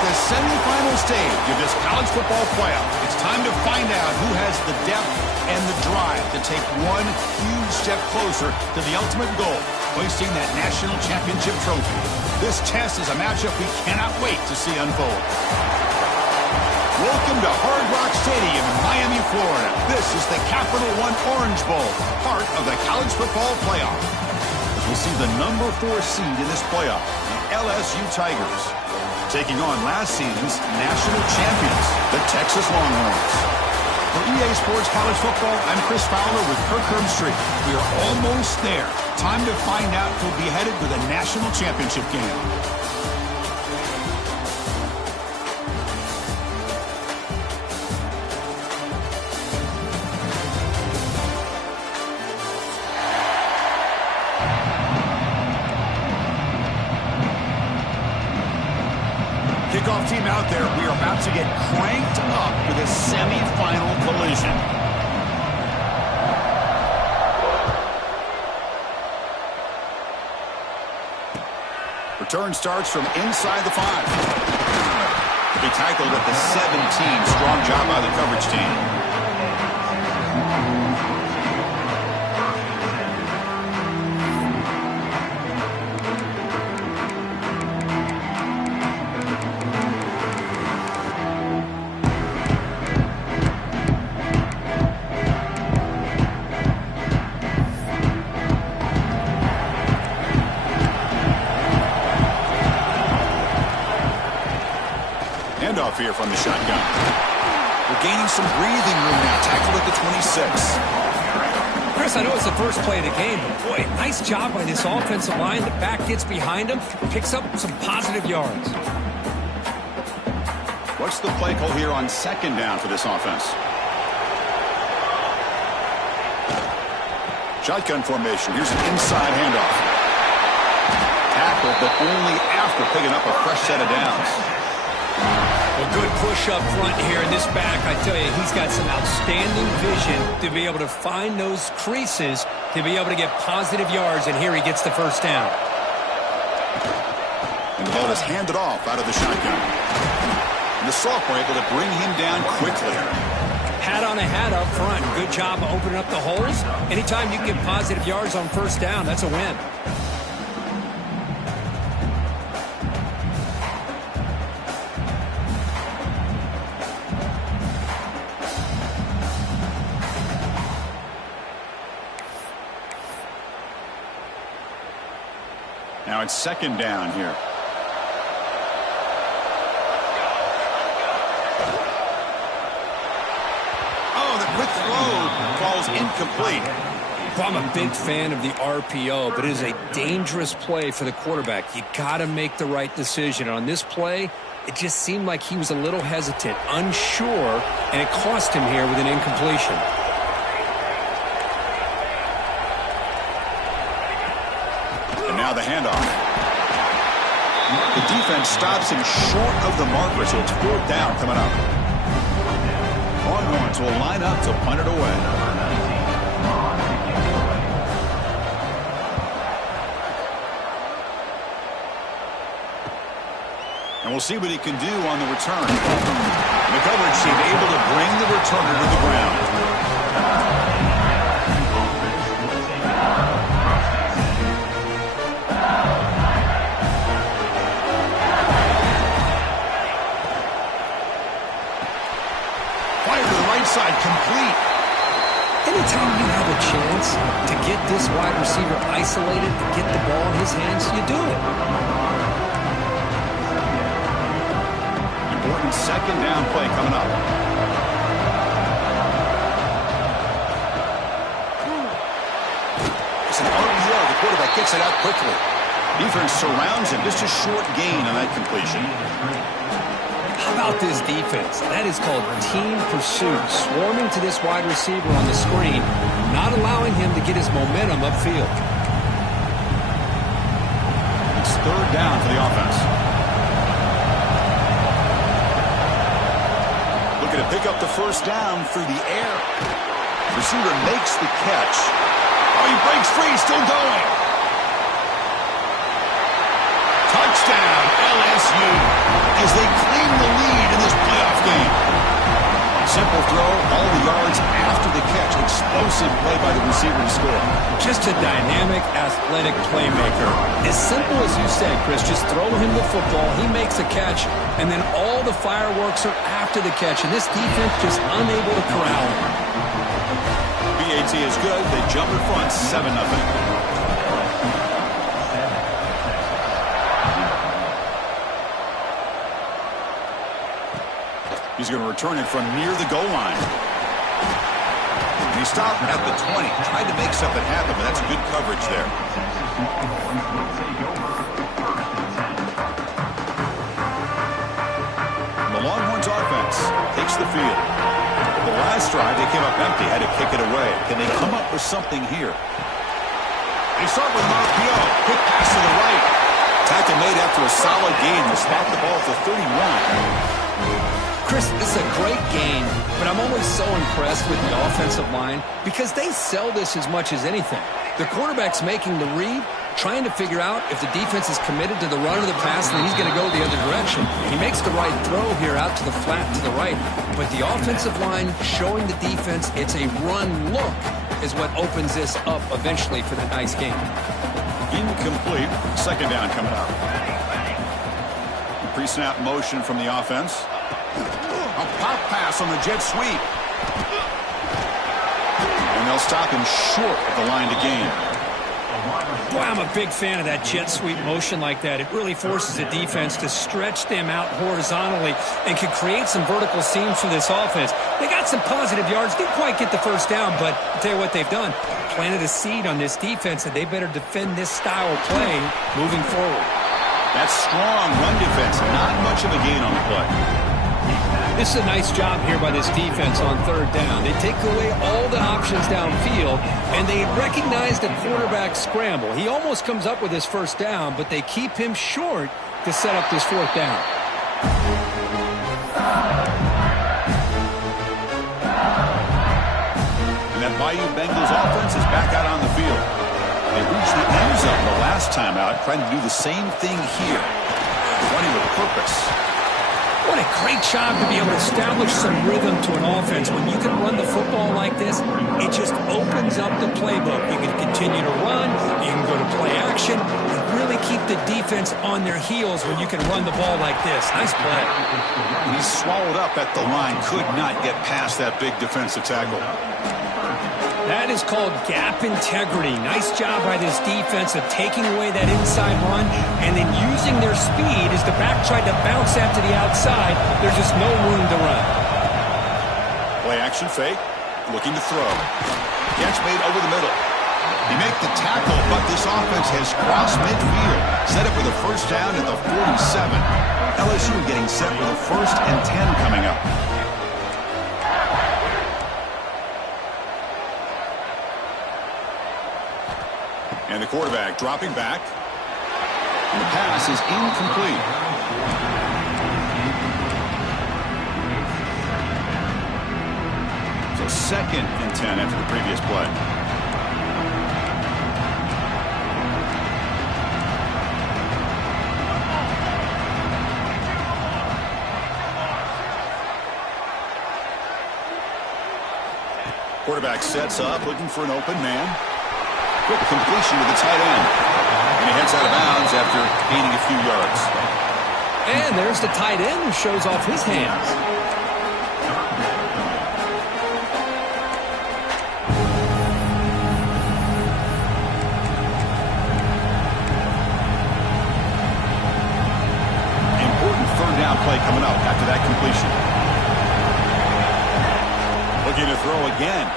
the semifinal stage of this college football playoff. It's time to find out who has the depth and the drive to take one huge step closer to the ultimate goal, hoisting that national championship trophy. This test is a matchup we cannot wait to see unfold. Welcome to Hard Rock Stadium in Miami, Florida. This is the Capital One Orange Bowl, part of the college football playoff. As we'll see the number 4 seed in this playoff, the LSU Tigers, taking on last season's national champions, the Texas Longhorns. For EA Sports College Football, I'm Chris Fowler with Kirk Herbstreit. We are almost there. Time to find out who'll be headed to the national championship game. Kickoff team out there. We are about to get cranked up for this semifinal collision. Return starts from inside the 5. To be tackled at the 17. Strong job by the coverage team. Handoff here from the shotgun. We're gaining some breathing room now. Tackled at the 26. Chris, I know it's the first play of the game, but boy, nice job by this offensive line. The back gets behind him, picks up some positive yards. What's the play call here on second down for this offense? Shotgun formation. Here's an inside handoff. Tackled, but only after picking up a fresh set of downs. A good push up front here in this back. I tell you, he's got some outstanding vision to be able to find those creases, to be able to get positive yards, and here he gets the first down. And the ball is handed off out of the shotgun. And the sophomore able to bring him down quickly. Hat on a hat up front. Good job of opening up the holes. Anytime you can get positive yards on first down, that's a win. Now it's second down here. Oh, the quick throw falls incomplete. Well, I'm a big fan of the RPO, but it is a dangerous play for the quarterback. You got to make the right decision. On this play, it just seemed like he was a little hesitant, unsure, and it cost him here with an incompletion. Now the handoff. The defense stops him short of the marker, so it's 4th down coming up. Longhorns will line up to punt it away. And we'll see what he can do on the return. And the coverage team able to bring the returner to the ground. Side complete. Anytime you have a chance to get this wide receiver isolated, to get the ball in his hands, you do it. Important second down play coming up. It's an RPO. The quarterback gets it out quickly. Defense surrounds him. Just a short gain on that completion. How about this defense? That is called team pursuit. Swarming to this wide receiver on the screen, not allowing him to get his momentum upfield. It's 3rd down for the offense. Looking to pick up the first down through the air. Receiver makes the catch. Oh, he breaks free, still going. Touchdown, LSU, as they clear throw, all the yards after the catch. Explosive play by the receiver to score. Just a dynamic, athletic playmaker. As simple as you said, Chris, just throw him the football, he makes a catch, and then all the fireworks are after the catch, and this defense just unable to corral him. BAT is good. They jump in front, 7-0. He's going to return it from near the goal line. And he stopped at the 20. Tried to make something happen, but that's good coverage there. The Longhorns offense takes the field. The last drive, they came up empty, had to kick it away. Can they come up with something here? They start with an RPO. Quick pass to the right. Tackle made after a solid gain. They spot the ball at the 31. Chris, this is a great game, but I'm always so impressed with the offensive line because they sell this as much as anything. The quarterback's making the read, trying to figure out if the defense is committed to the run or the pass, and then he's going to go the other direction. He makes the right throw here out to the flat to the right, but the offensive line showing the defense it's a run look is what opens this up eventually for the nice game. Incomplete. Second down coming up. Pre-snap motion from the offense. A pop pass on the jet sweep. And they'll stop him short of the line to gain. Boy, I'm a big fan of that jet sweep motion like that. It really forces the defense to stretch them out horizontally and can create some vertical seams for this offense. They got some positive yards. Didn't quite get the first down, but I'll tell you what they've done. Planted a seed on this defense, and they better defend this style of play moving forward. That strong run defense, not much of a gain on the play. This is a nice job here by this defense on third down. They take away all the options downfield, and they recognize the quarterback scramble. He almost comes up with his first down, but they keep him short to set up this fourth down. And that Bayou Bengals offense is back out on the field. They reached the end zone the last time out, trying to do the same thing here. Running with purpose. What a great job to be able to establish some rhythm to an offense. When you can run the football like this, it just opens up the playbook. You can continue to run, you can go to play action, and really keep the defense on their heels when you can run the ball like this. Nice play. He's swallowed up at the line, could not get past that big defensive tackle. That is called gap integrity. Nice job by this defense of taking away that inside run and then using their speed as the back tried to bounce that to the outside. There's just no room to run. Play action fake, looking to throw. Catch made over the middle. He made the tackle, but this offense has crossed midfield. Set up for the first down at the 47. LSU getting set for the 1st and 10 coming up. And the quarterback dropping back. And the pass is incomplete. So 2nd and 10 after the previous play. Quarterback sets up, looking for an open man. Quick completion to the tight end. And he heads out of bounds after gaining a few yards. And there's the tight end who shows off his hands. Important third down play coming up after that completion. Looking to throw again.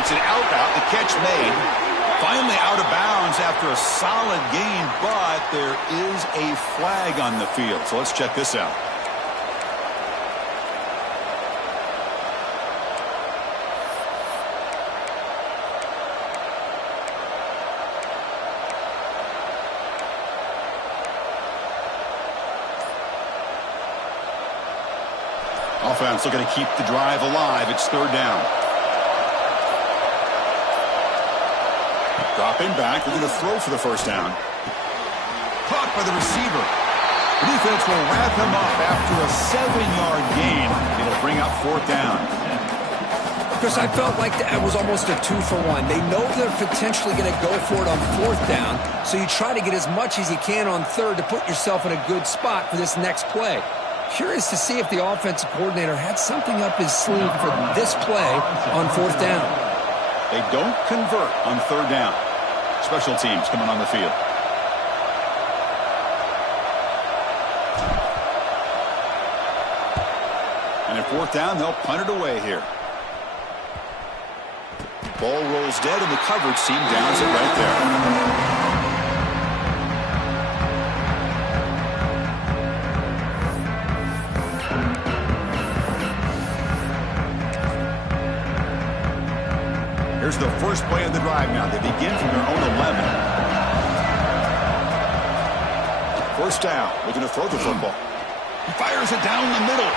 It's an out route, the catch made. Finally out of bounds after a solid gain, but there is a flag on the field. So let's check this out. Offense looking to keep the drive alive. It's third down. Dropping back, looking to throw for the first down. Caught by the receiver. The defense will wrap him up after a 7-yard gain. It'll bring up 4th down. Chris, I felt like that was almost a 2-for-1. They know they're potentially going to go for it on 4th down, so you try to get as much as you can on 3rd to put yourself in a good spot for this next play. Curious to see if the offensive coordinator had something up his sleeve for this play on 4th down. They don't convert on 3rd down. Special teams coming on the field. And at 4th down, they'll punt it away here. Ball rolls dead, and the coverage team downs it right there. Here's the first play of the drive now. They begin from their own 11. 1st down, looking to throw the football. He fires it down the middle.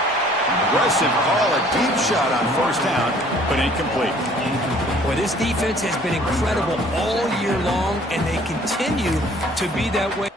Aggressive call, a deep shot on 1st down, but incomplete. Boy, this defense has been incredible all year long, and they continue to be that way.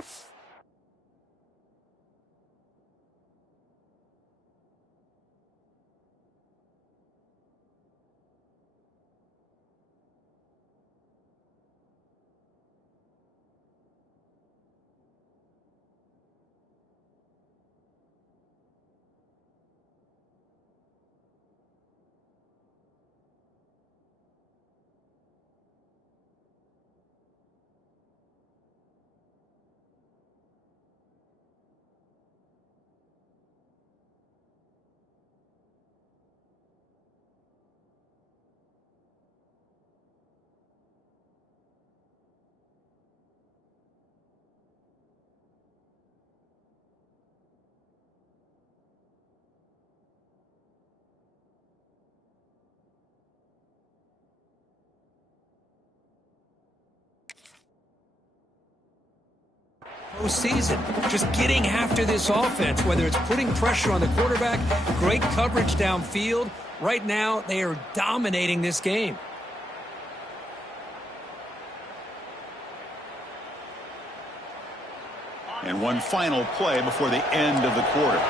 Postseason, just getting after this offense, whether it's putting pressure on the quarterback, great coverage downfield. Right now, they are dominating this game. And one final play before the end of the quarter.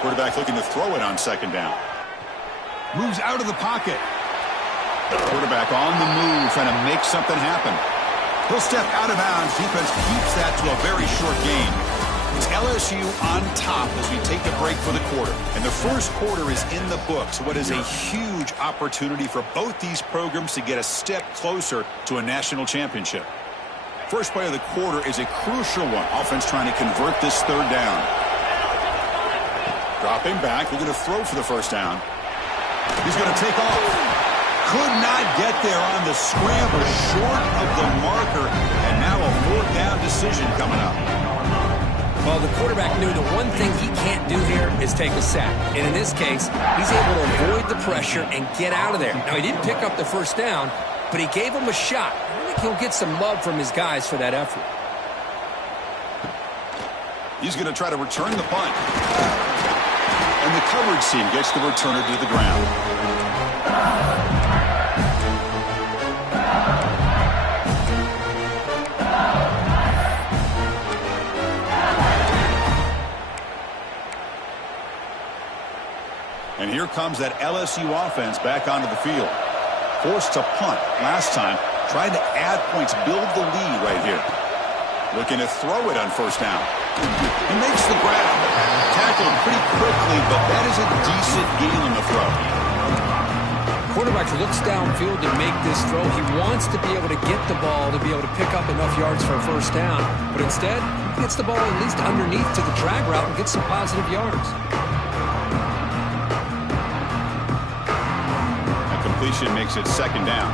Quarterback looking to throw it on 2nd down. Moves out of the pocket. Quarterback on the move, trying to make something happen. He'll step out of bounds. Defense keeps that to a very short gain. It's LSU on top as we take a break for the quarter. And the first quarter is in the books. What is a huge opportunity for both these programs to get a step closer to a national championship. First play of the quarter is a crucial one. Offense trying to convert this 3rd down. Dropping back. We're going to throw for the 1st down. He's going to take off. Could not get there on the scramble, short of the marker, and now a 4th down decision coming up. Well, the quarterback knew the one thing he can't do here is take a sack. And in this case, he's able to avoid the pressure and get out of there. Now, he didn't pick up the 1st down, but he gave him a shot. I think he'll get some love from his guys for that effort. He's going to try to return the punt. And the coverage team gets the returner to the ground. And here comes that LSU offense back onto the field. Forced to punt last time. Trying to add points, build the lead right here. Looking to throw it on 1st down. He makes the grab. Tackled pretty quickly, but that is a decent gain on the throw. Quarterback looks downfield to make this throw. He wants to be able to get the ball to be able to pick up enough yards for a 1st down. But instead, he gets the ball at least underneath to the drag route and gets some positive yards. Completion makes it 2nd down.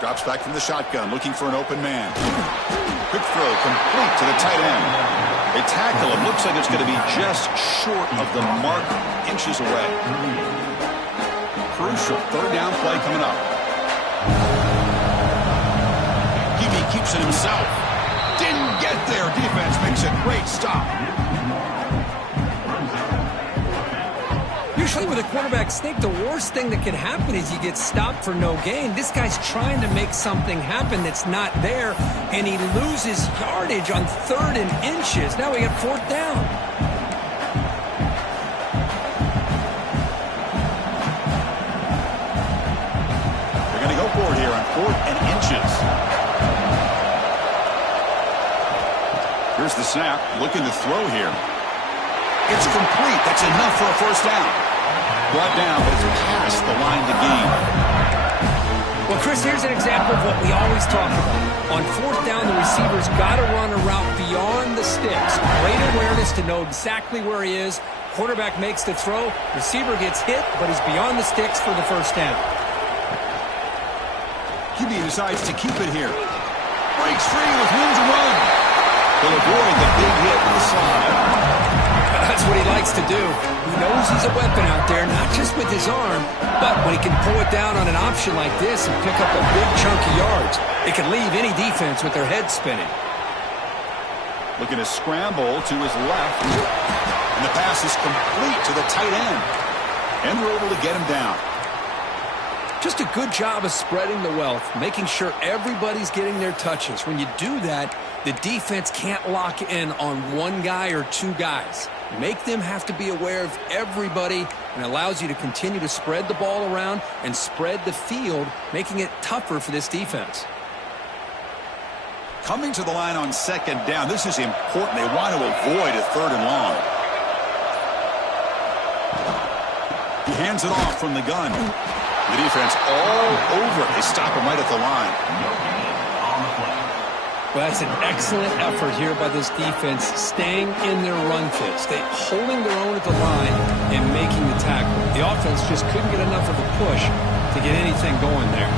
Drops back from the shotgun, looking for an open man. Quick throw, complete to the tight end. They tackle him. Looks like it's going to be just short of the mark, inches away. Crucial 3rd down play coming up. Keeps it himself. Didn't get there. Defense makes a great stop. Usually with a quarterback sneak, the worst thing that can happen is you get stopped for no gain. This guy's trying to make something happen that's not there, and he loses yardage on 3rd and inches. Now we got 4th down. They're going to go for it here on 4th and inches. Here's the snap, looking to throw here. It's complete. That's enough for a 1st down. Brought down, but it's past the line to gain. Well, Chris, here's an example of what we always talk about. On 4th down, the receiver's got to run a route beyond the sticks. Great awareness to know exactly where he is. Quarterback makes the throw. Receiver gets hit, but he's beyond the sticks for the 1st down. QB decides to keep it here. Breaks free with room to run. He'll avoid the big hit in the slide. That's what he likes to do. He knows he's a weapon out there, not just with his arm, but when he can pull it down on an option like this and pick up a big chunk of yards, it can leave any defense with their head spinning. Looking to scramble to his left. And the pass is complete to the tight end. And they're able to get him down. Just a good job of spreading the wealth, making sure everybody's getting their touches. When you do that, the defense can't lock in on one guy or two guys. Make them have to be aware of everybody, and allows you to continue to spread the ball around and spread the field, making it tougher for this defense. Coming to the line on 2nd down. This is important. They want to avoid a 3rd and long. He hands it off from the gun. The defense all over. They stop him right at the line. Well, that's an excellent effort here by this defense, staying in their run fit, holding their own at the line and making the tackle. The offense just couldn't get enough of a push to get anything going there.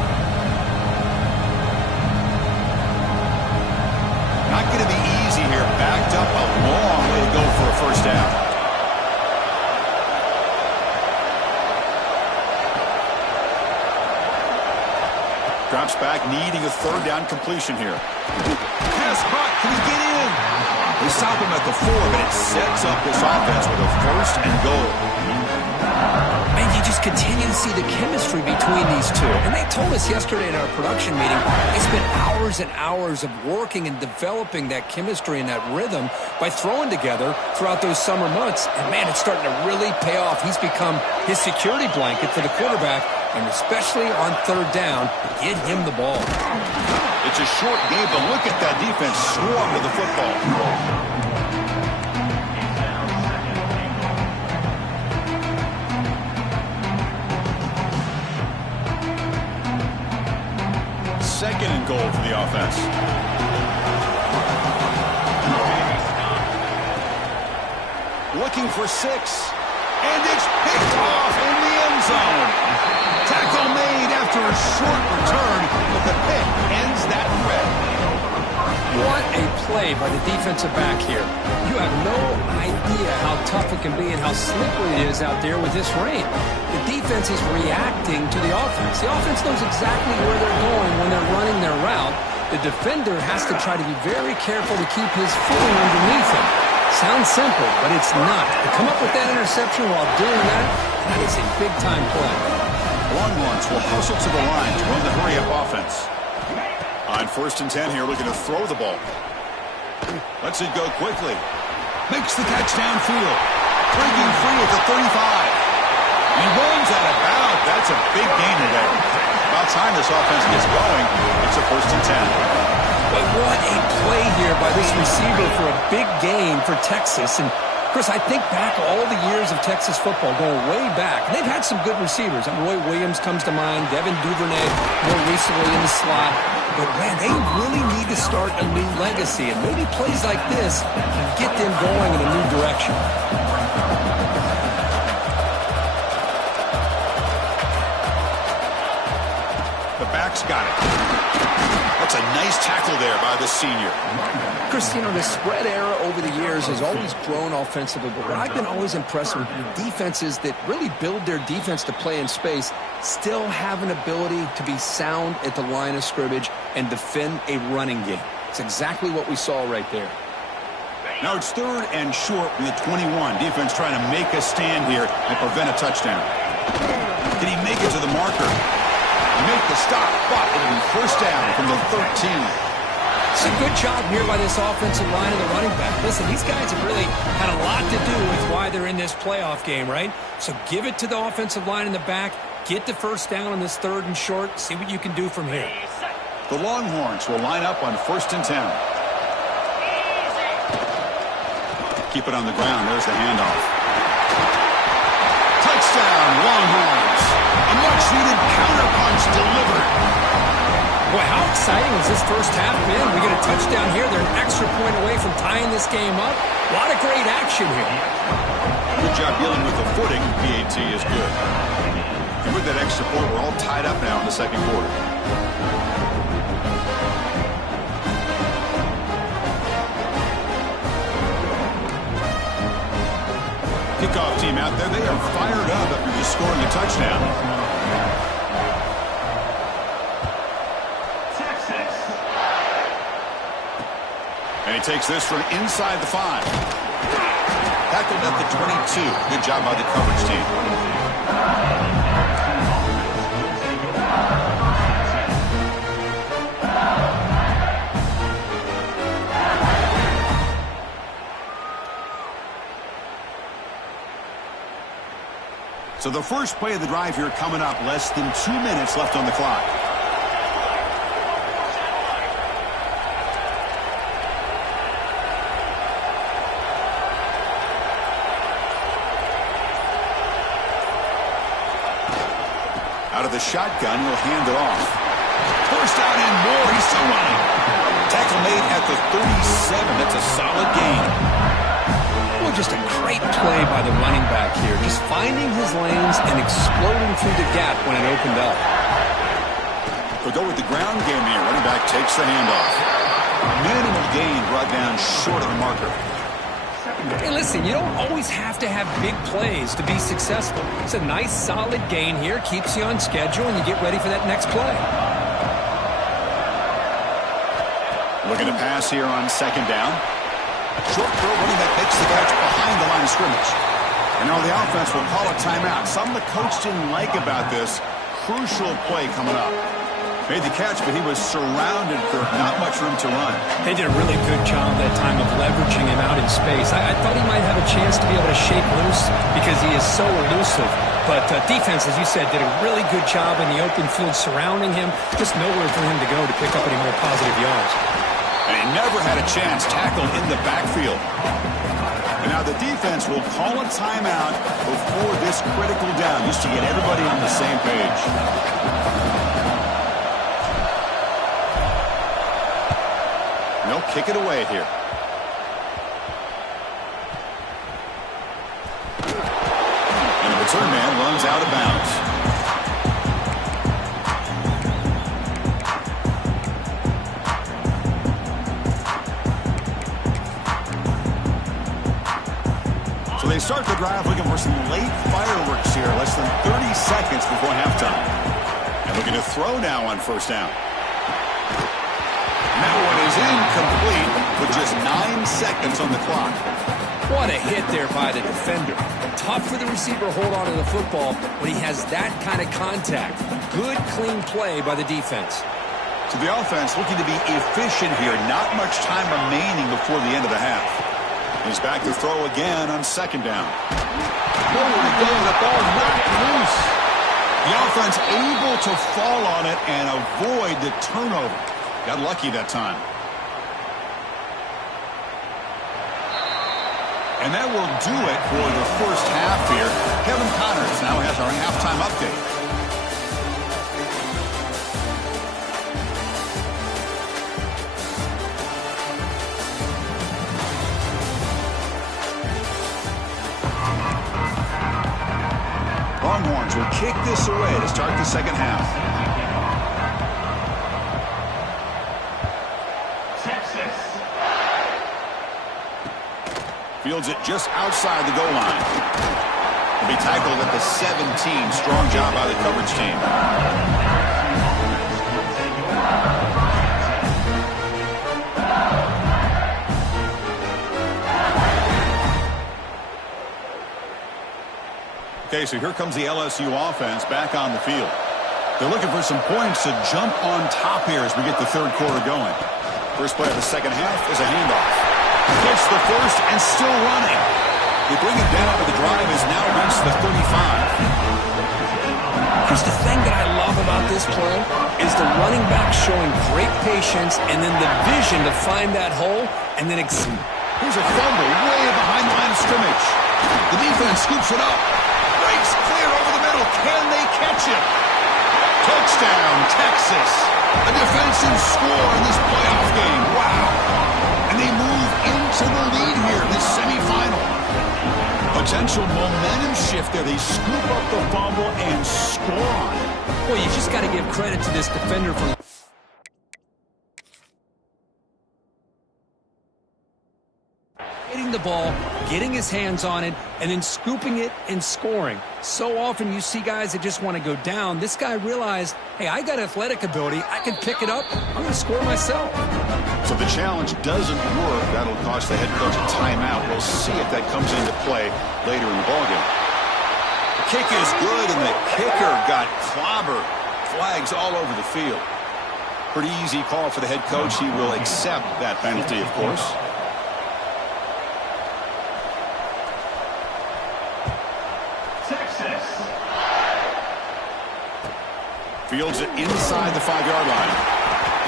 Not going to be easy here. Backed up a long way to go for a 1st down. Drops back, needing a 3rd down completion here. Pass caught. Can he get in? They stop him at the 4, but it sets up this offense with a 1st and goal. And you just continue to see the chemistry between these two. And they told us yesterday in our production meeting, they spent hours and hours of working and developing that chemistry and that rhythm by throwing together throughout those summer months. And, man, it's starting to really pay off. He's become his security blanket for the quarterback, and especially on 3rd down, get him the ball. It's a short game, but look at that defense swarm to the football. Second and goal for the offense. Looking for 6. And it's picked off in the end zone. Tackle made after a short return, but the pick ends that threat. What a play by the defensive back here. You have no idea how tough it can be and how slippery it is out there with this rain. The defense is reacting to the offense. The offense knows exactly where they're going when they're running their route. The defender has to try to be very careful to keep his footing underneath him. Sounds simple, but it's not. To come up with that interception while doing that, that is a big-time play. Long ones will hustle to the line to run the hurry-up offense. On 1st and 10 here, looking to throw the ball. Lets it go quickly. Makes the catch downfield. Breaking free at the 35. He runs out of bounds. That's a big gain there. About time this offense gets going. It's a 1st and 10. But what a play here by this receiver for a big gain for Texas. And, Chris, I think back all the years of Texas football, going way back. They've had some good receivers. Roy Williams comes to mind, Devin Duvernay more recently in the slot. But, man, they really need to start a new legacy. And maybe plays like this can get them going in a new direction. The back's got it. That's a nice tackle there by the senior. Chris, the spread era over the years has always grown offensively, but what I've been always impressed with the defenses that really build their defense to play in space still have an ability to be sound at the line of scrimmage and defend a running game. It's exactly what we saw right there. Now it's 3rd and short from the 21. Defense trying to make a stand here and prevent a touchdown. Did he make it to the marker? Make the stop, but it'll be 1st down from the 13. It's a good job here by this offensive line and the running back. Listen, these guys have really had a lot to do with why they're in this playoff game, right? So give it to the offensive line in the back. Get the 1st down on this 3rd and short. See what you can do from here. The Longhorns will line up on 1st and 10. Keep it on the ground. There's the handoff. Touchdown, Longhorns. A much-needed counterpunch delivered. Boy, how exciting has this first half been? We get a touchdown here. They're an extra point away from tying this game up. A lot of great action here. Good job dealing with the footing. PAT is good. And with that extra point, we're all tied up now in the 2nd quarter. Kickoff team out there. They are fired up after just scoring a touchdown. And he takes this from inside the 5. Tackled at the 22. Good job by the coverage team. So the first play of the drive here coming up. Less than 2 minutes left on the clock. Out of the shotgun, he'll hand it off. 1st down and more. He's still running. Tackle made at the 37. That's a solid gain. Well, just a great play by the running back here. Just finding his lanes and exploding through the gap when it opened up. We'll go with the ground game here. Running back takes the handoff. Minimal gain brought down short of the marker. Hey, listen, you don't always have to have big plays to be successful. It's a nice, solid gain here. Keeps you on schedule, and you get ready for that next play. Looking to pass here on 2nd down. Short throw, running back makes the catch behind the line of scrimmage. And now the offense will call a timeout. Something the coach didn't like about this. Crucial play coming up. Made the catch, but he was surrounded for not much room to run. They did a really good job that time of leveraging him out in space. I thought he might have a chance to be able to shake loose because he is so elusive. But defense, as you said, did a really good job in the open field surrounding him. Just nowhere for him to go to pick up any more positive yards. And he never had a chance tackled in the backfield. And now the defense will call a timeout before this critical down, just to get everybody on the same page. They'll kick it away here. And the return man runs out of bounds. So they start the drive looking for some late fireworks here. Less than 30 seconds before halftime. And looking to throw now on 1st down. That one is incomplete with just 9 seconds on the clock. What a hit there by the defender. Tough for the receiver to hold on to the football when he has that kind of contact. Good, clean play by the defense. So the offense looking to be efficient here. Not much time remaining before the end of the half. He's back to throw again on 2nd down. Nowhere to go. The ball knocked loose. The offense able to fall on it and avoid the turnover. Got lucky that time. And that will do it for the first half here. Kevin Connors now has our halftime update. Longhorns will kick this away to start the 2nd half. Fields it just outside the goal line. Will be tackled at the 17. Strong job by the coverage team. Okay, so here comes the LSU offense back on the field. They're looking for some points to jump on top here as we get the third quarter going. First play of the second half is a handoff. Gets the first and still running. They bring it down, but the drive has now reached the 35. Chris, the thing that I love about this play is the running back showing great patience and then the vision to find that hole and then here's a fumble way behind the line of scrimmage. The defense scoops it up. Breaks clear over the middle. Can they catch it? Touchdown, Texas. A defensive score in this playoff game. Wow. And they move into the lead here in this semifinal. Potential momentum shift there. They scoop up the fumble and score on it. Well, you just got to give credit to this defender for hitting the ball, getting his hands on it, and then scooping it and scoring. So often you see guys that just want to go down. This guy realized, hey, I got athletic ability. I can pick it up. I'm going to score myself. So if the challenge doesn't work, that'll cost the head coach a timeout. We'll see if that comes into play later in the ballgame. The kick is good, and the kicker got clobbered. Flags all over the field. Pretty easy call for the head coach. He will accept that penalty, of course. Fields it inside the 5-yard line.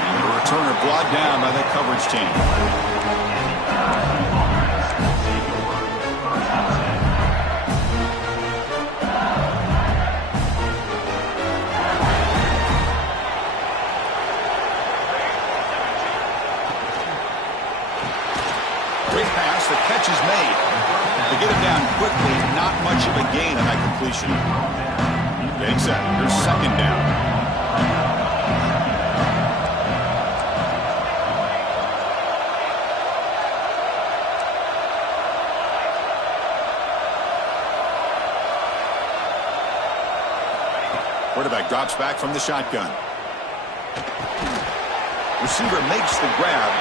And the returner brought down by that coverage team. Great pass. The catch is made. To get him down quickly, not much of a gain on that completion. Getting set. Here's second down. Quarterback drops back from the shotgun. Receiver makes the grab.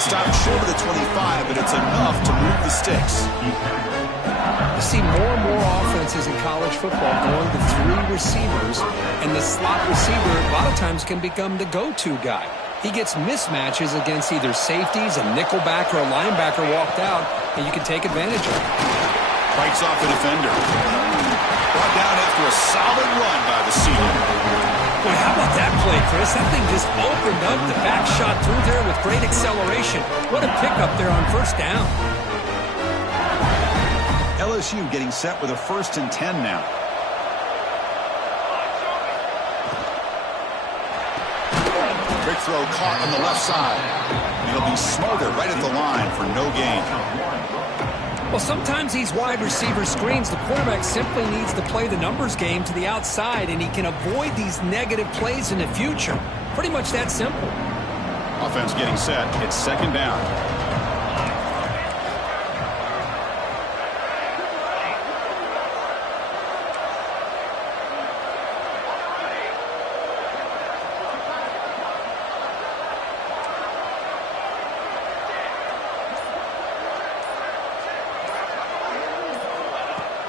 Stopped short of the 25, but it's enough to move the sticks. You see more and more offenses in college football going to 3 receivers, and the slot receiver a lot of times can become the go-to guy. He gets mismatches against either safeties, a nickelback, or a linebacker walked out, and you can take advantage of it. Fights off the defender. Brought down after a solid run by the senior. Boy, how about that play, Chris? That thing just opened up. The back shot through there with great acceleration. What a pickup there on first down. LSU getting set with a 1st and 10 now. Quick throw caught on the left side. It'll be smothered right at the line for no gain. Well, sometimes these wide receiver screens, the quarterback simply needs to play the numbers game to the outside, and he can avoid these negative plays in the future. Pretty much that simple. Offense getting set. It's second down.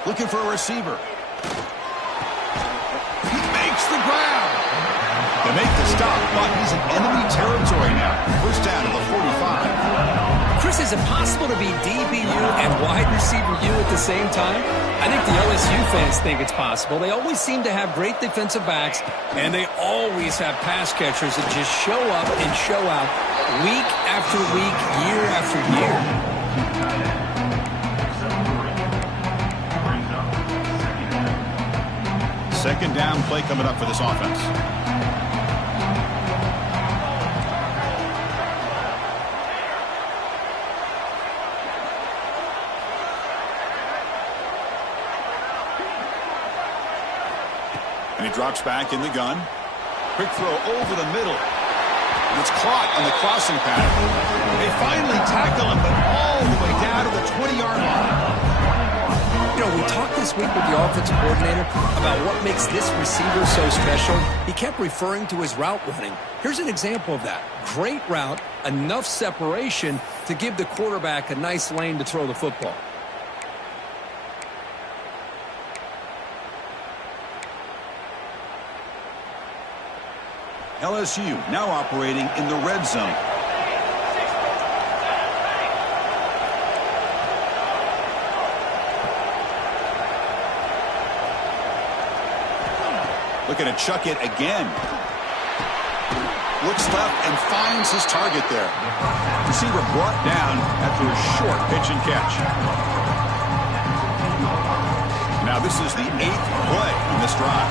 Looking for a receiver. He makes the grab. They make the stop, but he's in enemy territory now. First down to the 45. Chris, is it possible to be DBU and wide receiver U at the same time? I think the LSU fans think it's possible. They always seem to have great defensive backs, and they always have pass catchers that just show up and show out week after week, year after year. Second down play coming up for this offense. And he drops back in the gun. Quick throw over the middle. And it's caught on the crossing pattern. They finally tackle him, but all the way down to the 20-yard line. You know, we talked this week with the offensive coordinator about what makes this receiver so special. He kept referring to his route running. Here's an example of that. Great route, enough separation to give the quarterback a nice lane to throw the football. LSU now operating in the red zone. Looking to chuck it again. Looks left and finds his target there. Receiver brought down after a short pitch and catch. Now this is the 8th play in this drive.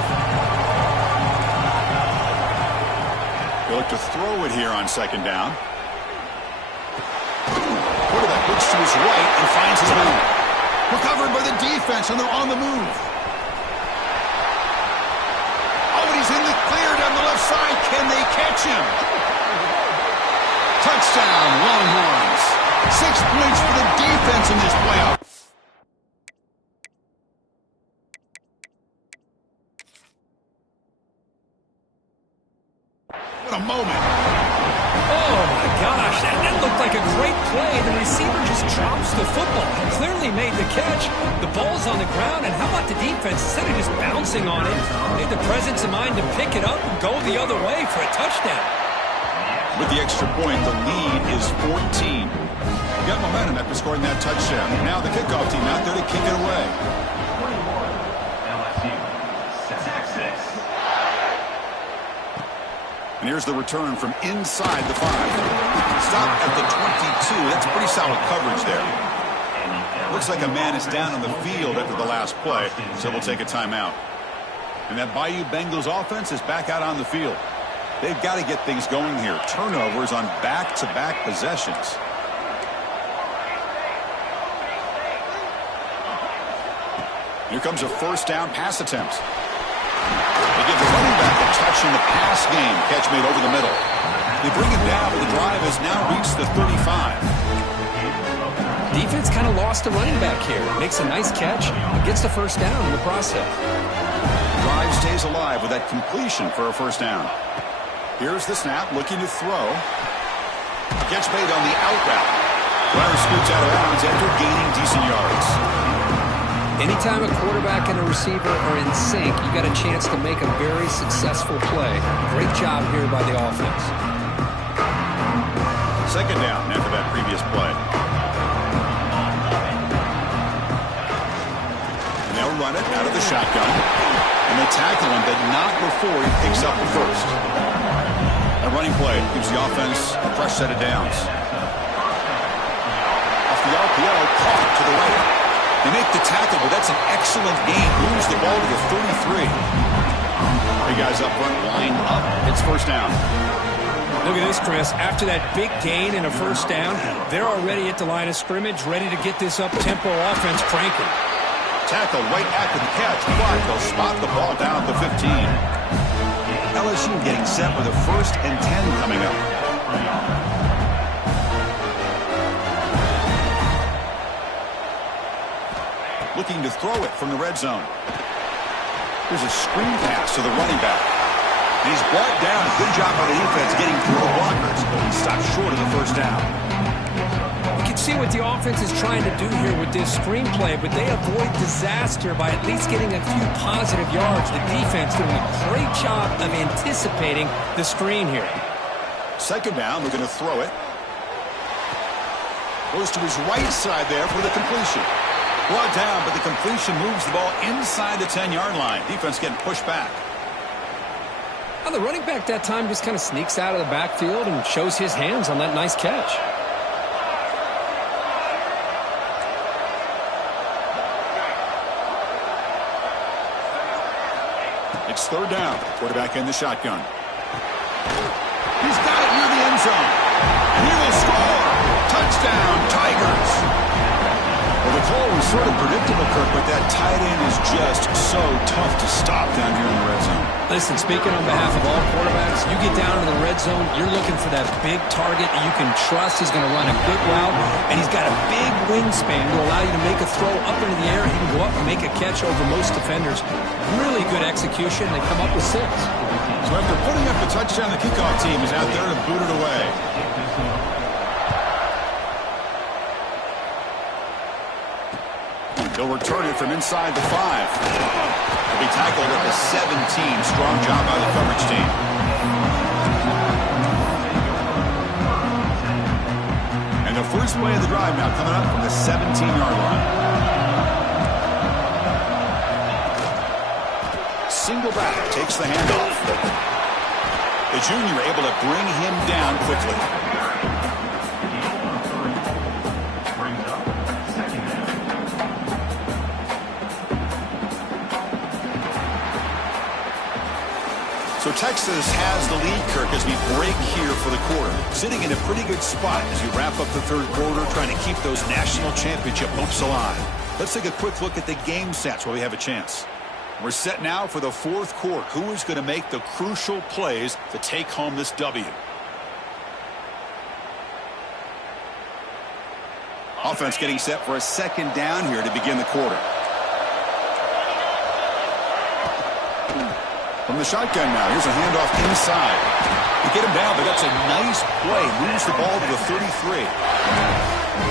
They look to throw it here on second down. Quarterback looks to his right and finds his man. Recovered by the defense, and they're on the move. He's in the clear down the left side. Can they catch him? Touchdown, Longhorns. 6 points for the defense in this playoff. What a moment. Oh, my gosh. That looked like a great play. The receiver just drops the football. He clearly made the catch. The ball's on the ground, and how about the defense? Instead of just bouncing on it, they had the presence of mind to pick it up and go the other way for a touchdown. With the extra point, the lead is 14. Got momentum after scoring that touchdown. Now the kickoff team out there to kick it away. And here's the return from inside the 5. Stop at the 22. That's pretty solid coverage there. Looks like a man is down on the field after the last play, so we'll take a timeout. And that Bayou Bengals offense is back out on the field. They've got to get things going here. Turnovers on back-to-back possessions. Here comes a first down pass attempt. They give the running back a touch in the pass game. Catch made over the middle. They bring it down, but the drive has now reached the 35. Defense kind of lost a running back here. Makes a nice catch. Gets the first down in the process. Drive stays alive with that completion for a first down. Here's the snap, looking to throw. Catch made on the out route. Runner scoots out of bounds after gaining decent yards. Anytime a quarterback and a receiver are in sync, you got a chance to make a very successful play. Great job here by the offense. Second down after that previous play. And they'll run it out of the shotgun. And they tackle him, but not before he picks up the first. A running play gives the offense a fresh set of downs. Off the RPO, caught to the right. They make the tackle, but that's an excellent gain. Moves the ball to the 33. Big guys up front, line up. It's first down. Look at this, Chris. After that big gain and a first down, they're already at the line of scrimmage, ready to get this up-tempo offense cranking. Tackle right after the catch, but they'll spot the ball down at the 15. LSU getting set with a 1st and 10 coming up. Looking to throw it from the red zone. There's a screen pass to the running back. And he's brought down. Good job by the defense getting through the blockers. But he stopped short of the first down. You can see what the offense is trying to do here with this screenplay, but they avoid disaster by at least getting a few positive yards. The defense doing a great job of anticipating the screen here. Second down, we're going to throw it. Goes to his right side there for the completion. Brought down, but the completion moves the ball inside the 10-yard line. Defense getting pushed back. Well, the running back that time just kind of sneaks out of the backfield and shows his hands on that nice catch. It's third down. Quarterback in the shotgun. He's got it near the end zone. And he will score. Touchdown, Tigers. Well, the call was sort of predictable, Kirk, but that tight end is just so tough to stop down here in the red zone. Listen, speaking on behalf of all quarterbacks, you get down to the red zone, you're looking for that big target that you can trust is going to run a good route, and he's got a big wingspan to allow you to make a throw up into the air. He can go up and make a catch over most defenders. Really good execution. They come up with 6. So after putting up the touchdown, the kickoff team is out there to boot it away. They'll return it from inside the 5. They'll be tackled at the 17. Strong job by the coverage team. First play of the drive now coming up from the 17-yard line. Single back takes the handoff. The junior able to bring him down quickly. So Texas has the lead, Kirk, as we break here for the quarter. Sitting in a pretty good spot as we wrap up the third quarter, trying to keep those national championship hopes alive. Let's take a quick look at the game stats while we have a chance. We're set now for the fourth quarter. Who is going to make the crucial plays to take home this W? Offense getting set for a second down here to begin the quarter. From the shotgun now, here's a handoff inside. To get him down, but that's a nice play. Moves the ball to the 33.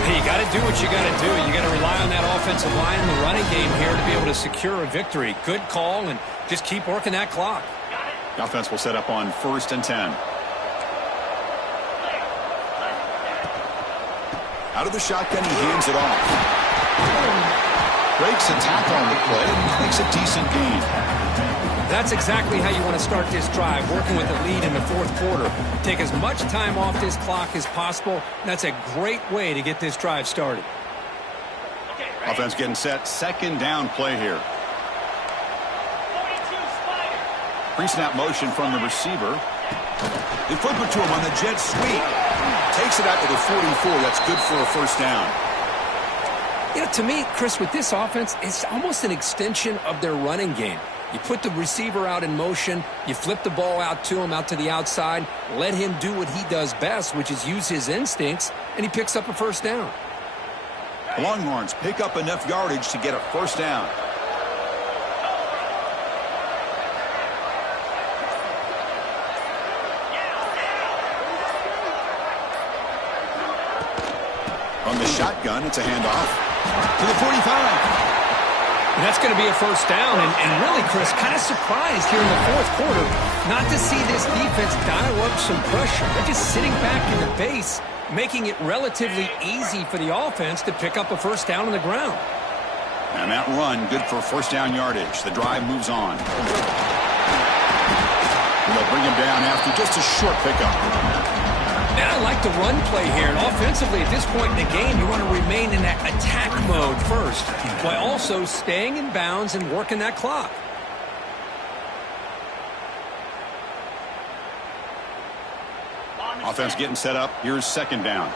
Hey, you got to do what you got to do. You got to rely on that offensive line in the running game here to be able to secure a victory. Good call, and just keep working that clock. The offense will set up on 1st and 10. Out of the shotgun, he hands it off. Breaks a tackle on the play and makes a decent gain. That's exactly how you want to start this drive, working with the lead in the fourth quarter. Take as much time off this clock as possible. That's a great way to get this drive started. Offense getting set. Second down play here. Pre-snap motion from the receiver. They flip it to him on the jet sweep. Takes it out to the 44. That's good for a first down. You know, to me, Chris, with this offense, it's almost an extension of their running game. You put the receiver out in motion, you flip the ball out to him, out to the outside, let him do what he does best, which is use his instincts, and he picks up a first down. Longhorns pick up enough yardage to get a first down. From the shotgun, it's a handoff to the 45. And that's going to be a first down, and really, Chris, kind of surprised here in the fourth quarter not to see this defense dial up some pressure. They're just sitting back in the base, making it relatively easy for the offense to pick up a first down on the ground. And that run, good for first down yardage. The drive moves on. And they'll bring him down after just a short pickup. And I like the run play here. And offensively, at this point in the game, you want to remain in that attack mode first, while also staying in bounds and working that clock. Offense getting set up. Here's second down.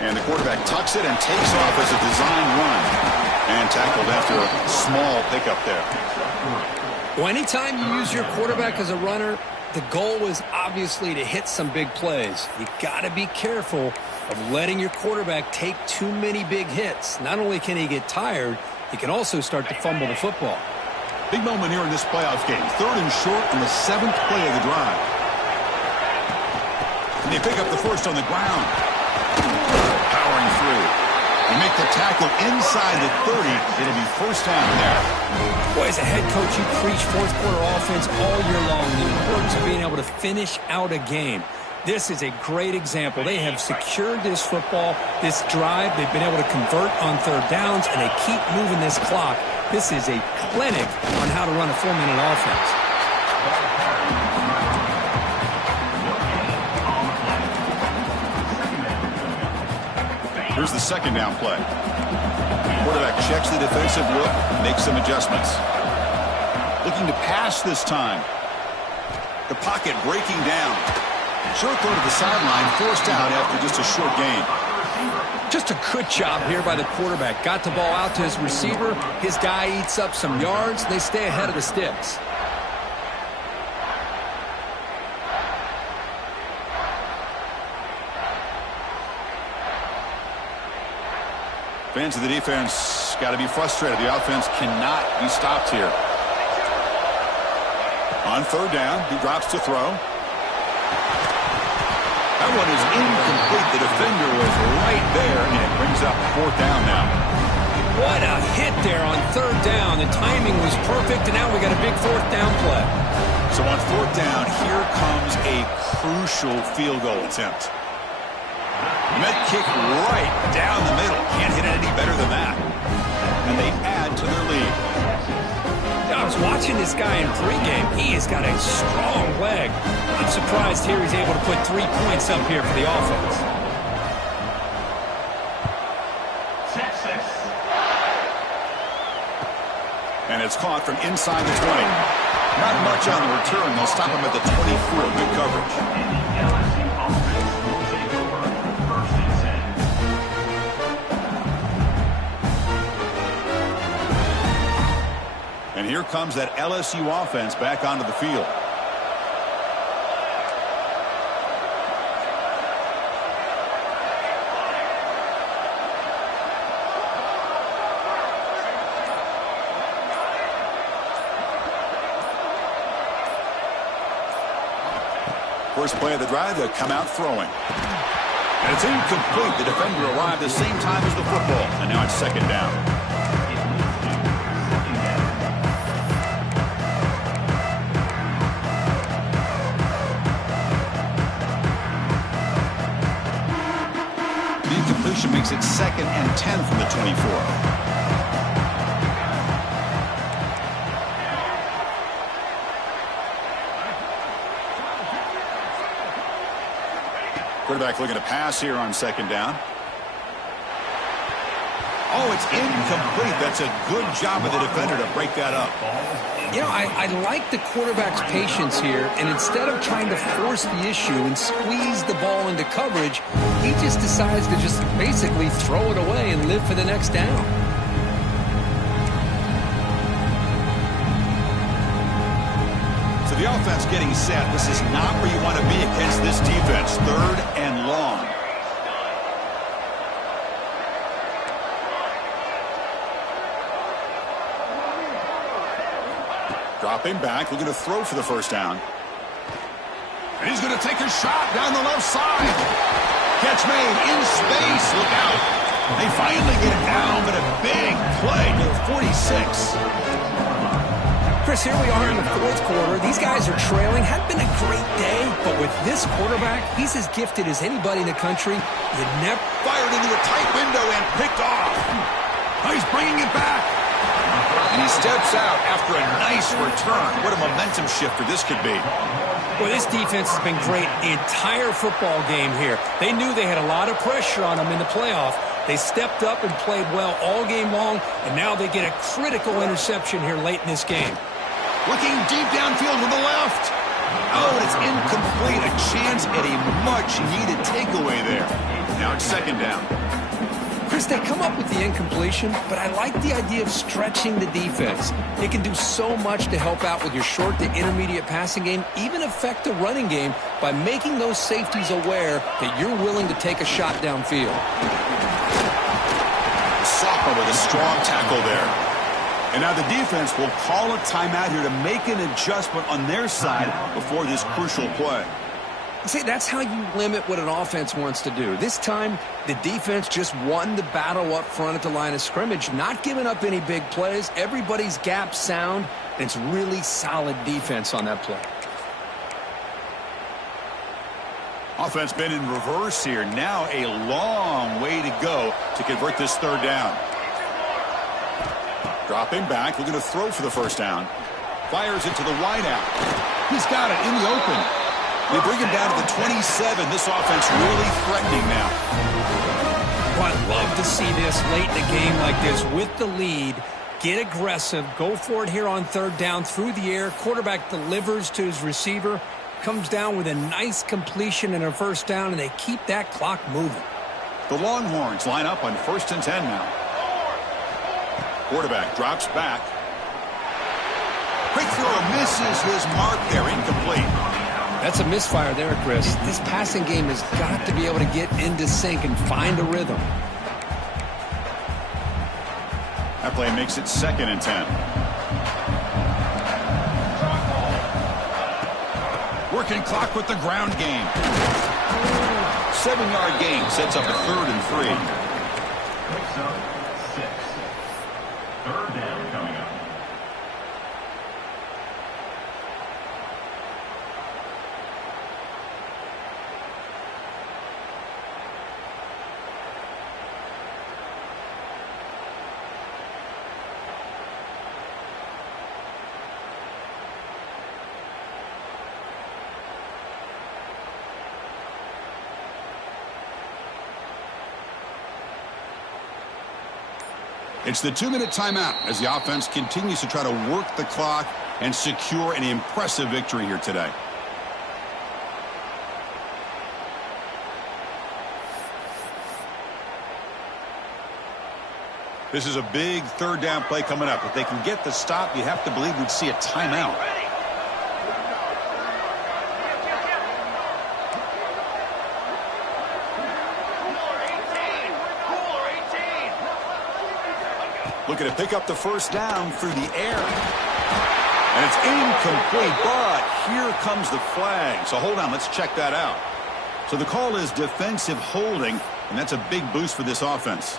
And the quarterback tucks it and takes off as a design run. And tackled after a small pickup there. Well, anytime you use your quarterback as a runner, the goal is obviously to hit some big plays. You got to be careful of letting your quarterback take too many big hits. Not only can he get tired, he can also start to fumble the football. Big moment here in this playoff game. 3rd and short on the 7th play of the drive. And they pick up the first on the ground. Powering through. They make the tackle inside the 30. It'll be first down there. Boy, as a head coach, you preach fourth quarter offense all year long. The importance of being able to finish out a game. This is a great example. They have secured this football, this drive. They've been able to convert on 3rd downs, and they keep moving this clock. This is a clinic on how to run a 4-minute offense. Here's the second down play. Quarterback checks the defensive look, makes some adjustments. Looking to pass this time. The pocket breaking down. Short throw to the sideline, forced out after just a short gain. Just a good job here by the quarterback. Got the ball out to his receiver. His guy eats up some yards. They stay ahead of the sticks. Fans of the defense got to be frustrated. The offense cannot be stopped here. On 3rd down, he drops to throw. That one is incomplete. The defender was right there, and it brings up 4th down now. What a hit there on third down. The timing was perfect, and now we got a big fourth down play. So on fourth down, here comes a crucial field goal attempt. Met kick right down the middle. Can't hit it any better than that. And they add to their lead. I was watching this guy in pregame. He has got a strong leg. I'm surprised here he's able to put 3 points up here for the offense. And it's caught from inside the 20. Not much on the return. They'll stop him at the 24. Good coverage. And here comes that LSU offense back onto the field. First play of the drive, they'll come out throwing. And it's incomplete. The defender arrived the same time as the football. And now it's second down. The incompletion makes it 2nd and 10 from the 24. Quarterback looking to pass here on second down. Oh, it's incomplete. That's a good job of the defender to break that up. You know, I like the quarterback's patience here, and instead of trying to force the issue and squeeze the ball into coverage, he just decides to just basically throw it away and live for the next down. The offense getting set. This is not where you want to be against this defense. 3rd and long. Dropping back, looking to throw for the first down. And he's going to take a shot down the left side. Catch made in space. Look out. They finally get it down, but a big play near 46. Chris, here we are in the fourth quarter. These guys are trailing. Hadn't been a great day, but with this quarterback, he's as gifted as anybody in the country. You never fired into a tight window and picked off. Oh, he's bringing it back. And he steps out after a nice return. What a momentum shifter this could be. Well, this defense has been great the entire football game here. They knew they had a lot of pressure on them in the playoff. They stepped up and played well all game long, and now they get a critical interception here late in this game. Looking deep downfield to the left. Oh, and it's incomplete. A chance at a much-needed takeaway there. Now it's second down. Chris, they come up with the incompletion, but I like the idea of stretching the defense. It can do so much to help out with your short to intermediate passing game, even affect the running game by making those safeties aware that you're willing to take a shot downfield. Soppa with a strong tackle there. And now the defense will call a timeout here to make an adjustment on their side before this crucial play. See, that's how you limit what an offense wants to do. This time, the defense just won the battle up front at the line of scrimmage, not giving up any big plays. Everybody's gap sound, and it's really solid defense on that play. Offense been in reverse here. Now a long way to go to convert this third down. Dropping back, looking to throw for the first down. Fires it to the wideout. He's got it in the open. They bring him down to the 27. This offense really threatening now. Well, I love to see this late in a game like this with the lead. Get aggressive. Go for it here on third down through the air. Quarterback delivers to his receiver. Comes down with a nice completion and a first down, and they keep that clock moving. The Longhorns line up on 1st and 10 now. Quarterback drops back. Quick throw misses his mark there. Incomplete. That's a misfire there, Chris. This passing game has got to be able to get into sync and find a rhythm. That play makes it 2nd and 10. Working clock with the ground game. 7-yard gain sets up a 3rd and 3. It's the 2-minute timeout as the offense continues to try to work the clock and secure an impressive victory here today. This is a big third down play coming up. If they can get the stop, you have to believe we'd see a timeout. Looking to pick up the first down through the air. And it's incomplete, but here comes the flag. So hold on, let's check that out. So the call is defensive holding, and that's a big boost for this offense.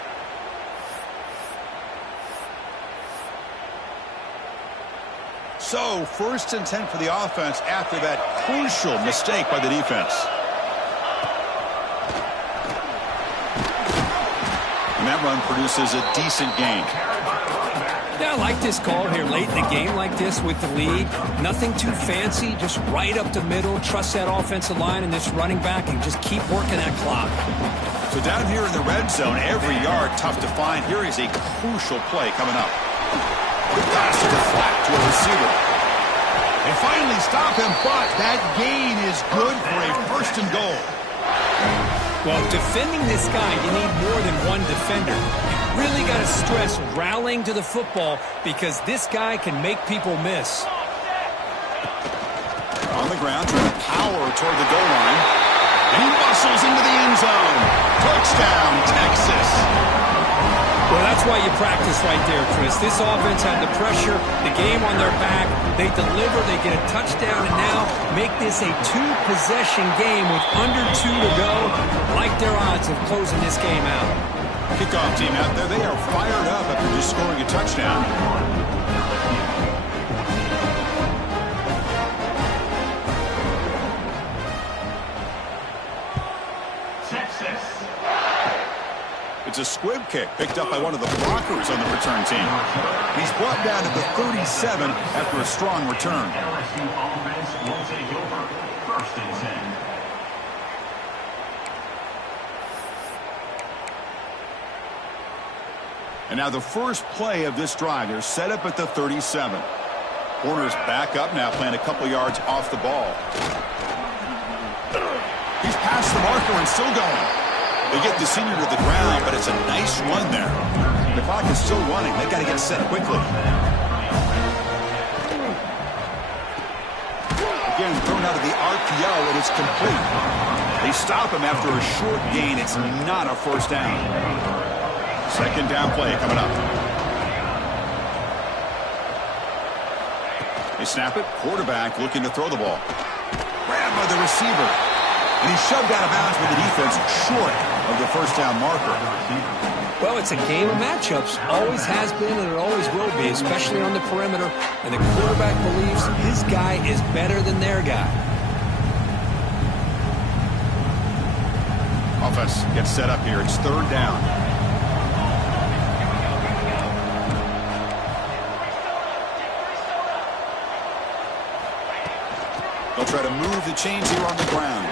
So, 1st and 10 for the offense after that crucial mistake by the defense. And that run produces a decent gain. Yeah, I like this call here late in the game like this with the lead. Nothing too fancy, just right up the middle. Trust that offensive line and this running back and just keep working that clock. So down here in the red zone, every yard tough to find. Here is a crucial play coming up. Quick pass to the flat to a receiver. They finally stop him, but that gain is good for a 1st and goal. Well, defending this guy, you need more than one defender. You really got to stress rallying to the football because this guy can make people miss. On the ground, trying to power toward the goal line. And he muscles into the end zone. Touchdown, Texas. Well, that's why you practice right there, Chris. This offense had the pressure, the game on their back. They deliver, they get a touchdown, and now make this a 2-possession game with under 2 to go. Like their odds of closing this game out. Kickoff team out there, they are fired up after just scoring a touchdown. It's a squib kick picked up by one of the blockers on the return team. He's brought down at the 37 after a strong return. LSU offense will take over 1st and 10. And now the first play of this drive. They're set up at the 37. Corner's back up now, playing a couple yards off the ball. He's past the marker and still going. They get the senior to the ground, but it's a nice run there. The clock is still running. They've got to get set quickly. Again, thrown out of the RPO, and it's complete. They stop him after a short gain. It's not a 1st down. 2nd down play coming up. They snap it. Quarterback looking to throw the ball. Grabbed by the receiver. And he's shoved out of bounds with the defense short of the 1st down marker. Well, it's a game of matchups. Always has been and it always will be, especially on the perimeter. And the quarterback believes his guy is better than their guy. Offense gets set up here. It's 3rd down. They'll try to move the chains here on the ground.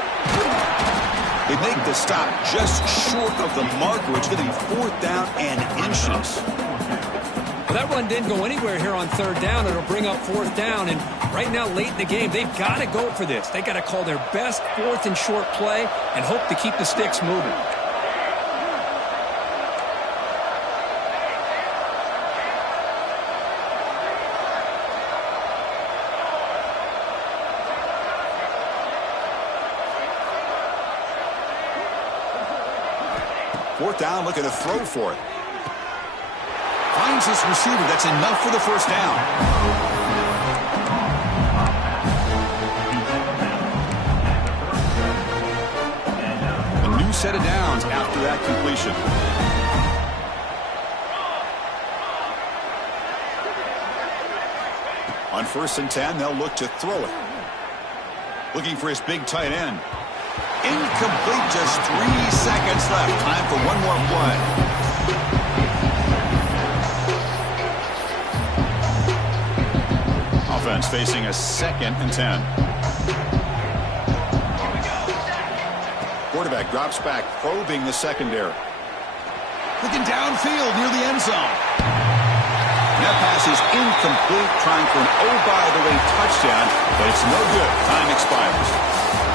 They make the stop just short of the marker, which is going to be 4th down and inches. Well, that run didn't go anywhere here on 3rd down. It'll bring up 4th down. And right now, late in the game, they've got to go for this. They've got to call their best 4th and short play and hope to keep the sticks moving. Fourth down, looking to throw for it. Finds this receiver. That's enough for the 1st down. A new set of downs after that completion. On 1st and 10, they'll look to throw it. Looking for his big tight end. Incomplete, just 3 seconds left. Time for one more play. Offense facing a 2nd and 10. Quarterback drops back, probing the secondary. Looking downfield near the end zone. That pass is incomplete, trying for an oh-by-the-way touchdown, but it's no good. Time expires.